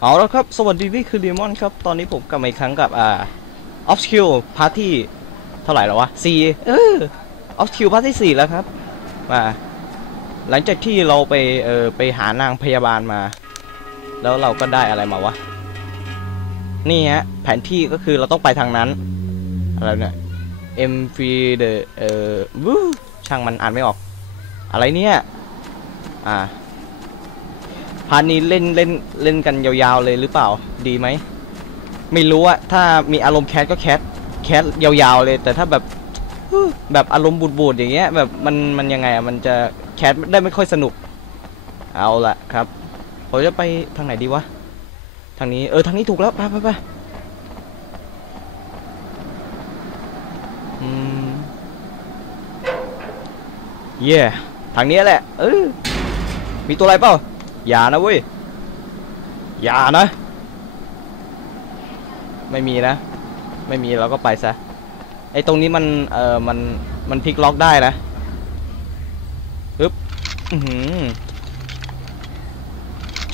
เอาแล้วครับ สวัสดีนี่คือเดมอนครับ ตอนนี้ผมกลับมาอีกครั้งกับอ่าออฟคิวพาร์ที่เท่าไหร่แล้ววะสี่เออออฟคิวพาร์ทที่สี่แล้วครับมาหลังจากที่เราไปเออไปหานางพยาบาลมา แล้วเราก็ได้อะไรมาวะ นี่ฮะ แผนที่ก็คือเราต้องไปทางนั้น อะไรเนี่ย M V the เอ่อวู้ช่างมันอ่านไม่ออก อะไรเนี่ย อ่า พาร์ทนี้เล่นเล่นเล่นกันยาวๆเลยหรือเปล่าดีไหมไม่รู้อะถ้ามีอารมณ์แคสก็แคสแคสยาวๆเลย แต่ถ้าแบบแบบอารมณ์บูดๆอย่างเงี้ย แบบมันมันยังไงอะมันจะแคสได้ไม่ค่อยสนุก เอาละครับผมจะไปทางไหนดีวะทางนี้เออทางนี้ถูกแล้วไปไปไปอืมเย่ทางนี้แหละเออมีตัวอะไรเปล่า อย่านะเว้ย อย่านะ ไม่มีนะ ไม่มีเราก็ไปซะ ไอ้ตรงนี้มันเออมันมันพลิกล็อกได้นะปึ๊บอือหือ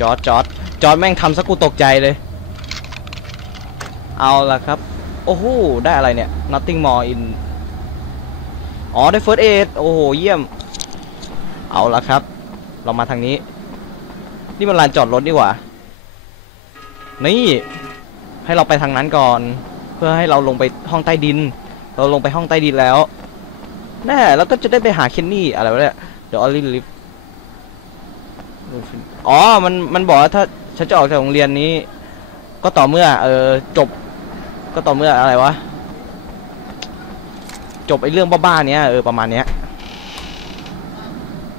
จอดจอดจอดแม่งทำสักกูตกใจเลย เอาละครับ โอ้โห ได้อะไรเนี่ย nothing more in อ๋อ ได้ first aid โอ้โห เยี่ยม เอาละครับ เรามาทางนี้ นี่มันลานจอดรถดีกว่า นี่ ให้เราไปทางนั้นก่อน เพื่อให้เราลงไปห้องใต้ดิน เราลงไปห้องใต้ดินแล้วแน่แล้วก็จะได้ไปหาเคนนี่อะไรวะเนี่ยเดี๋ยวออลลี่ลิฟอ๋อ มัน มันบอกว่าถ้าฉันจะออกจากโรงเรียนนี้ ก็ต่อเมื่อ เออจบ ก็ต่อเมื่ออะไรวะ จบไอ้เรื่องบ้าๆเนี้ยเออประมาณเนี้ย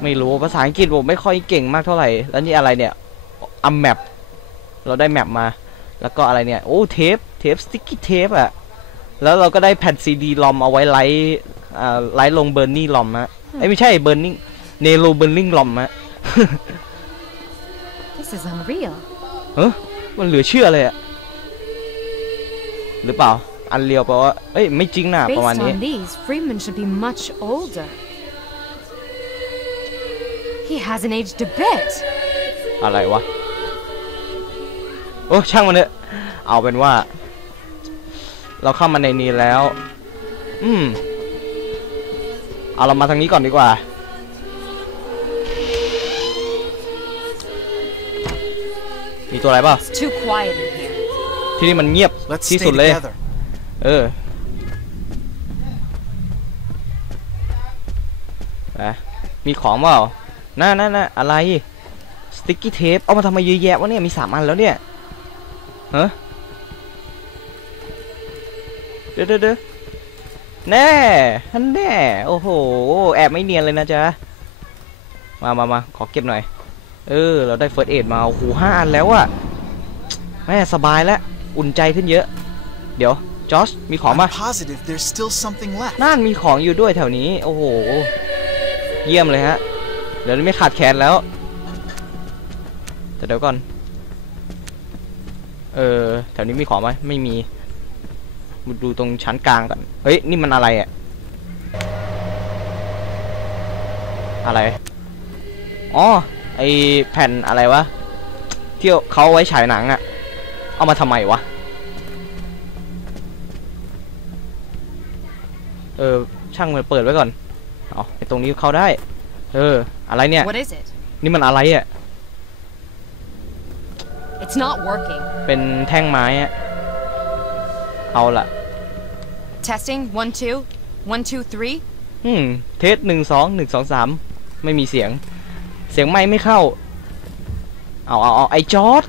ไม่รู้ภาษาอังกฤษผมไม่ค่อยเก่งมากเท่าไหร่ แล้วนี่อะไรเนี่ยอัมแมปเราได้แมปมา แล้วก็อะไรเนี่ยโอ้เทปเทปสติ๊กกี้เทปอะแล้วเราก็ได้แผ่นซีดีลอมเอาไว้ไลท์อ่าไลท์ลงเบอร์นี่ลอมฮะไอ้ยไม่ใช่เบอร์นิ่งเนโรเบอร์นิ่งลอมฮะ This is unreal. เฮ้ยมันเหลือเชื่อเลยอะหรือเปล่า อันเรียวแปลว่าเอ้ยไม่จริงนะประมาณ Based นี้ on these, Freeman should be much older. He hasn't aged a bit. อะไรวะ โอ้ช่างมันเถอะเอาเป็นว่า เราเข้ามาในนี้แล้ว อืม เอาเรามาทางนี้ก่อนดีกว่า มีตัวอะไรเปล่า It's too quiet in here. ที่นี่มันเงียบ Let's ที่ stay สุดเลย together. เออไปมีของเปล่า น่าน่าน่าอะไร สติ๊กกี้เทป เอามาทำไมเยอะแยะวะเนี่ย มีสามอันแล้วเนี่ยฮะเดี๋ยวเดี๋ยวเดี๋ยวแน่ฮันแน่ โอ้โห แอบไม่เนียนเลยนะจ๊ะ มามามาขอเก็บหน่อย เออ เราได้เฟิร์สเอดมา โอ้โหห้าอันแล้วอะแม่สบายแล้ว อุ่นใจขึ้นเยอะ เดี๋ยว จอชมีของ I'm มา positive there's still something left. น่านมีของอยู่ด้วยแถวนี้ โอ้โห เยี่ยมเลยฮะ เดี๋ยวไม่ขาดแคลนแล้ว แต่เดี๋ยวก่อน เออแถวนี้มีของไหมไม่มีมาดูตรงชั้นกลางก่อนเฮ้ย นี่มันอะไรอะอะไร อ๋อ ไอแผ่นอะไรวะ ที่เขาไว้ฉายหนังอะเอามาทำไมวะ เออ ช่างมันเปิดไว้ก่อน เอาไอตรงนี้เข้าได้ เออ อะไรเนี่ย What is it? นี่มันอะไรอะ่ะ It's not working. เป็นแท่งไม้อะเอาล่ะ Testing. One, two. One, two, three. อืม เทสหนึ่งสองหนึ่งสองสามไม่มีเสียง เสียงไม่ไม่เข้า เอาเอาเอาไอจอร์ด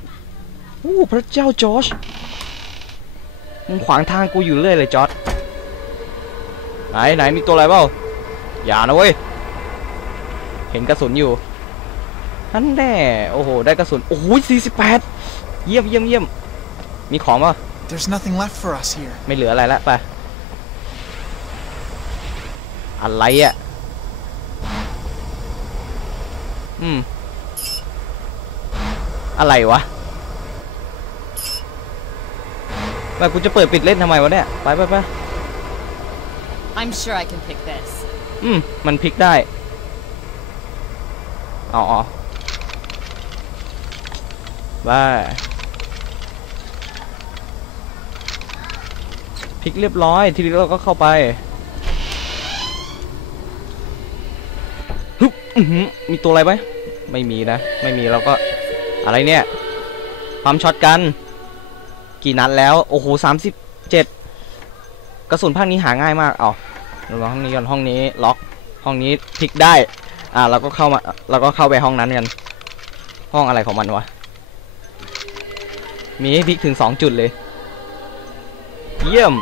โอ้พระเจ้าจอร์จมึงขวางทางกูอยู่เรื่อยเลยจอร์ดไหนไหนมีตัวอะไรเปล่าอย่านะเว้ย เห็นกระสุนอยู่นั่นแน่โอ้โหได้กระสุนโอ้โหสี่สิบแปดเยี่ยมเยี่ยมเยี่ยมมีของป่ะ There's nothing left for us here. ไม่เหลืออะไรแล้วไปอะไรอะ่ะอืมอะไรวะไปกูจะเปิดปิดเล่นทำไมวะเนี่ยไปไปไป I'm sure I can pick this. อืมมันพลิกได้ อ๋อบ้าพลิกเรียบร้อย ทีนี้เราก็เข้าไปฮึบมีตัวอะไรไหมไม่มีนะ ไม่มีเราก็อะไรเนี่ยความช็อตกัน กี่นัดแล้ว โอ้โหสามสิบเจ็ดกระสุนภาคนี้หาง่ายมากอ๋อลองห้องนี้ก่อนห้องนี้ล็อก ห้องนี้พลิกได้ อ่าเราก็เข้ามาเราก็เข้าไปห้องนั้นกันห้องอะไรของมันวะมีให้พลิกถึงสองจุดเลย เยี่ยม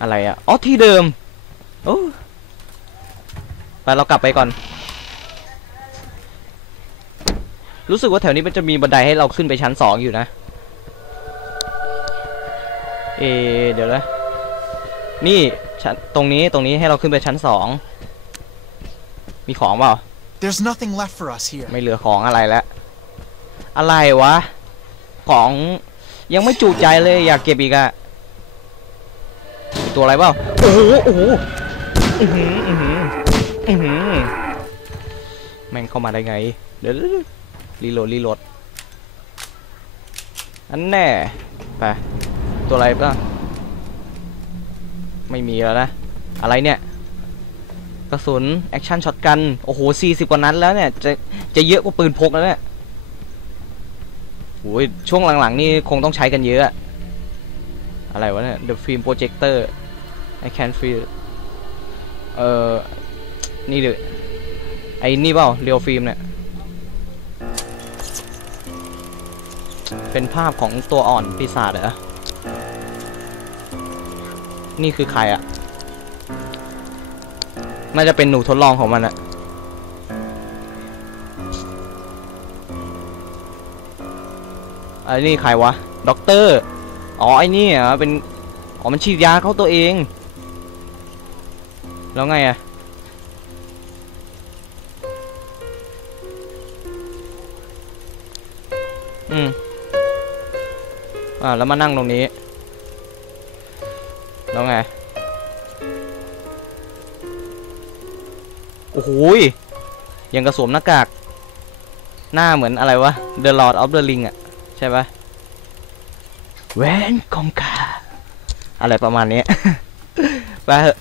อะไรอะอ๋อที่เดิมโอ้ไปเรากลับไปก่อน รู้สึกว่าแถวนี้มันจะมีบันไดให้เราขึ้นไปชั้นสองอยู่นะ เอเดี๋ยวนะนี่ ชั้นตรงนี้ตรงนี้ให้เราขึ้นไปชั้นสองมีของเปล่า There's nothing left for us here. ไม่เหลือของอะไรแล้ว อะไรวะ ของยังไม่จุใจเลยอยากเก็บอีกอะมีตัวอะไรเปล่า โอ้โห โอ้โห อื้อหือ อื้อหือ อื้อหือ แม่งเข้ามาได้ไง เดี๋ยวรีโหลดรีโหลดอันแน่ ไป ตัวอะไรบ้าง ไม่มีแล้วนะ อะไรเนี่ยกระสุนแอคชั่นช็อตกันโอ้โหสี่สิบกว่านัดแล้วเนี่ย จะจะเยอะกว่าปืนพกแล้วเนี่ยโอ้ยช่วงหลังๆ นี่คงต้องใช้กันเยอะ อะไรวะเนี่ย The Film Projector I can feel เอ่อ นี่เดิไอ้นี่เปล่าเรียวฟิล์มเนี่ย เป็นภาพของตัวอ่อนปีศาจเหรอ นี่คือใครอะน่าจะเป็นหนูทดลองของมันอะไอ้นี่ใครวะ ด็อกเตอร์ อ๋อ ไอ้นี่เหรอ เป็น อ๋อ มันฉีดยาเข้าตัวเอง แล้วไงอะอืม อ่า แล้วมานั่งตรงนี้ แล้วไง โอ้โหยยังกระสวมหน้ากาก หน้าเหมือนอะไรวะ The Lord of the Ring อะใช่ปะแวนของข้าอะไรประมาณนี้ ไปเถอะ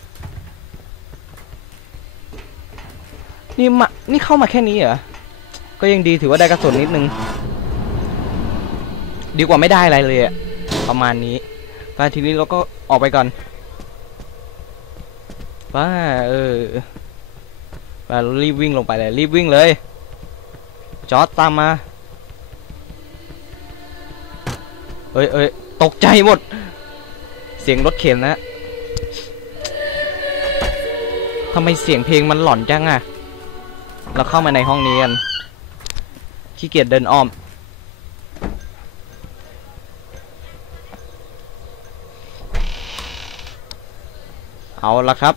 นี่มา นี่เข้ามาแค่นี้เหรอ ก็ยังดีถือว่าได้กระสุนนิดนึง ดีกว่าไม่ได้อะไรเลยอะประมาณนี้ ไปทีนี้เราก็ออกไปก่อนป้าเออไปรีบวิ่งลงไปเลยรีบวิ่งเลย จอดตามมาเอ้ยเอ้ยตกใจหมด เสียงรถเข็นนะทำไมเสียงเพลงมันหลอนจังอะเราเข้ามาในห้องนี้กันขี้เกียจเดินอ้อม เอาละครับ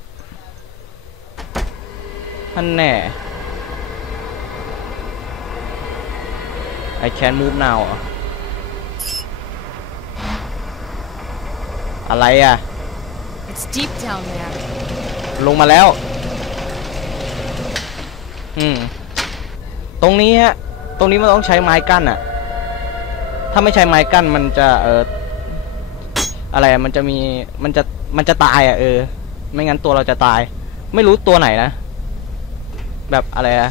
ท่านแน่ I can move now เหรออะไรอะ It's deep down there. ลงมาแล้ว อืม ตรงนี้ฮะ ตรงนี้มันต้องใช้ไม้กั้นอะถ้าไม่ใช้ไม้กั้นมันจะเอออะไรอะมันจะมี มันจะ มันจะตายอะเออ ไม่งั้นตัวเราจะตาย ไม่รู้ตัวไหนนะ แบบอะไรอะ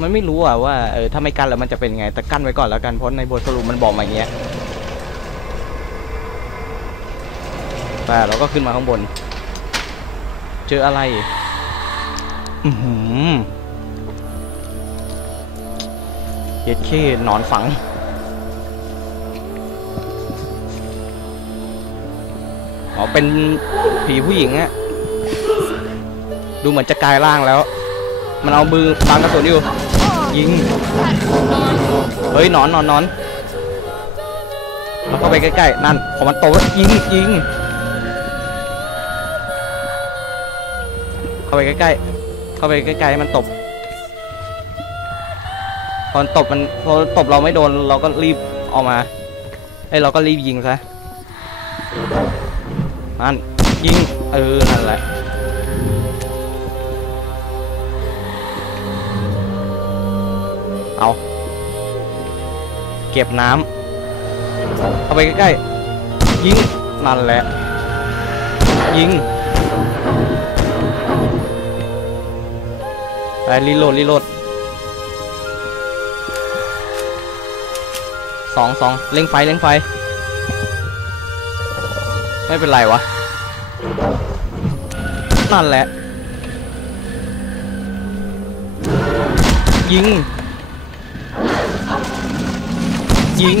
มันไม่รู้อะว่าเออถ้าไม่กั้นแล้วมันจะเป็นไง แต่กั้นไว้ก่อนแล้วกันเพราะในบทสรุปมันบอกมาอย่างเงี้ยแต่เราก็ขึ้นมาข้างบน เจออะไร อือหือเย็ดเข้นอนฝัง อ๋อเป็นผีผู้หญิงอะดูเหมือนจะกลายร่างแล้ว มันเอามือบังกระสุนอยู่ยิงเฮ้ยนอนนอนนอนเราเข้าไปใกล้ๆนั่นพองมันโตแล้วยิงยิงเข้าไปใกล้ๆเข้าไปใกล้ๆให้มันตบพอมันตบมันพอตบเราไม่โดนเราก็รีบออกมาเอ้ยเราก็รีบยิงซะ นั่นยิงเออนั่นแหละเอาเก็บน้ำเอาไปใกล้ๆยิงนั่นแหละยิงไปรีโหลดรีโหลดสองสองเล็งไฟเล็งไฟ ไม่เป็นไรวะ นั่นแหละ ยิง ยิง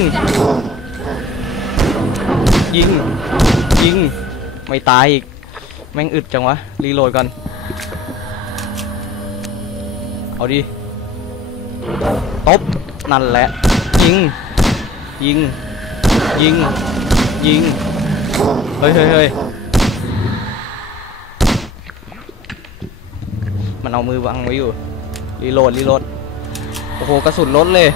ยิง ยิง ไม่ตายอีก แม่งอึดจังวะ รีโหลดก่อน เอาดิ ตบ นั่นแหละ ยิง ยิง ยิง ยิง เฮ้ยเฮ้ยเฮ้ยมันเอามือวางไว้อยู่ รีโหลด รีโหลด โอ้โห กระสุนลดเลย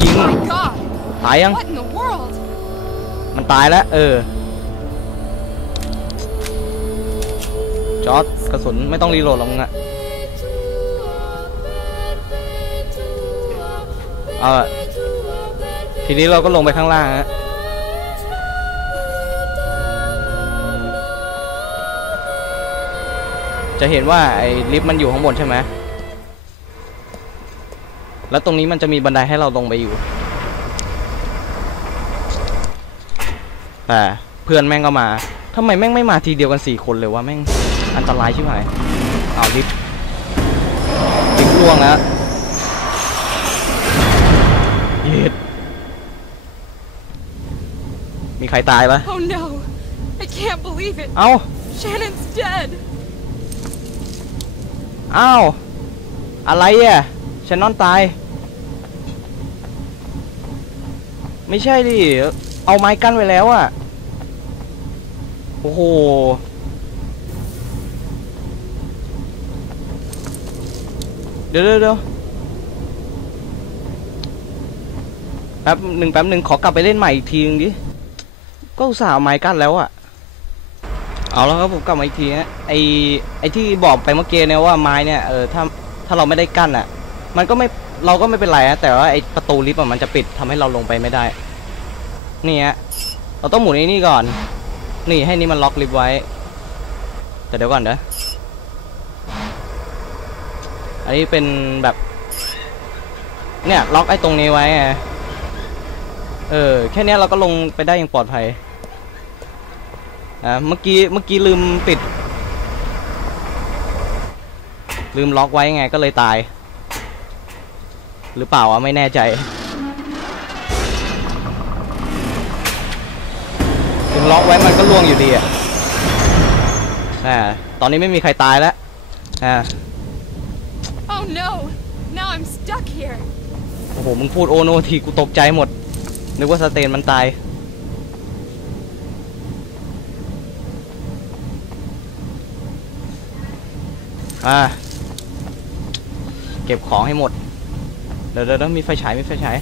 ยิง My god! ตายยัง What in the world? มันตายแล้ว เออ จอร์ดกระสุนไม่ต้องรีโหลดหรอกมึงอะเอาละทีนี้เราก็ลงไปข้างล่างฮะ จะเห็นว่าไอ้ลิฟต์มันอยู่ข้างบนใช่ไหมแล้วตรงนี้มันจะมีบันไดให้เราลงไปอยู่แต่เพื่อนแม่งก็มาทำไมแม่งไม่มาทีเดียวกันสี่คนเลยวะแม่งอันตรายชิบหายเอาลิฟต์ลิฟต์ล่วงแล้วเย็ดมีใครตายปะ Oh no! I can't believe it! เอ้า Shannon's dead! อ้าว อะไรอะฉันนอนตาย ไม่ใช่ดิ เอาไม้กั้นไว้แล้วอะ โอ้โห เดี๋ยวเดี๋ยวแป๊บหนึ่งแป๊บหนึ่งขอกลับไปเล่นใหม่อีกทีนึงดิ ก็อุตส่าห์เอาไม้กั้นแล้วอะ เอาแล้วครับผมกลับมาอีกทีฮะไอไอที่บอกไปเมื่อกี้เนี่ยว่าไม้เนี่ยเออถ้าถ้าเราไม่ได้กั้นอะ มันก็ไม่เราก็ไม่เป็นไรฮะแต่ว่าไอประตูลิฟต์อะมันจะปิดทำให้เราลงไปไม่ได้ นี่ฮะเราต้องหมุนไอ้นี่ก่อน นี่ให้นี่มันล็อกลิฟต์ไว้ แต่เดี๋ยวก่อนเด้ออันนี้เป็นแบบ เนี่ยล็อกไอ้ตรงนี้ไว้ไงเออแค่นี้เราก็ลงไปได้อย่างปลอดภัย อ่าเมื่อกี้เมื่อกี้ลืมปิด ลืมล็อกไว้ไงก็เลยตาย หรือเปล่าวะไม่แน่ใจถึงล็อกไว้มันก็ล่วงอยู่ดีอะอ่าตอนนี้ไม่มีใครตายแล้วอ่า Oh no! Now I'm stuck here! โอ้โห มึงพูดโอโนทีกูตกใจหมด นึกว่าสเตนมันตาย อ่าเก็บของให้หมดเดี๋ยวเดี๋ยวเดี๋ยวมีไฟฉาย มีไฟฉาย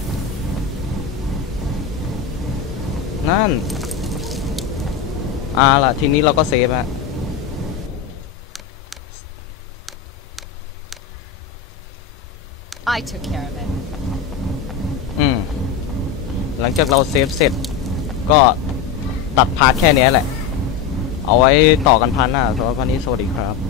นั่น อ่าล่ะ ทีนี้เราก็เซฟฮะ I took care of it. อืม หลังจากเราเซฟเสร็จ ก็ตัดพาร์ทแค่เนี้ยแหละ เอาไว้ต่อกันพาร์ทหน้าสำหรับวันนี้สวัสดีครับ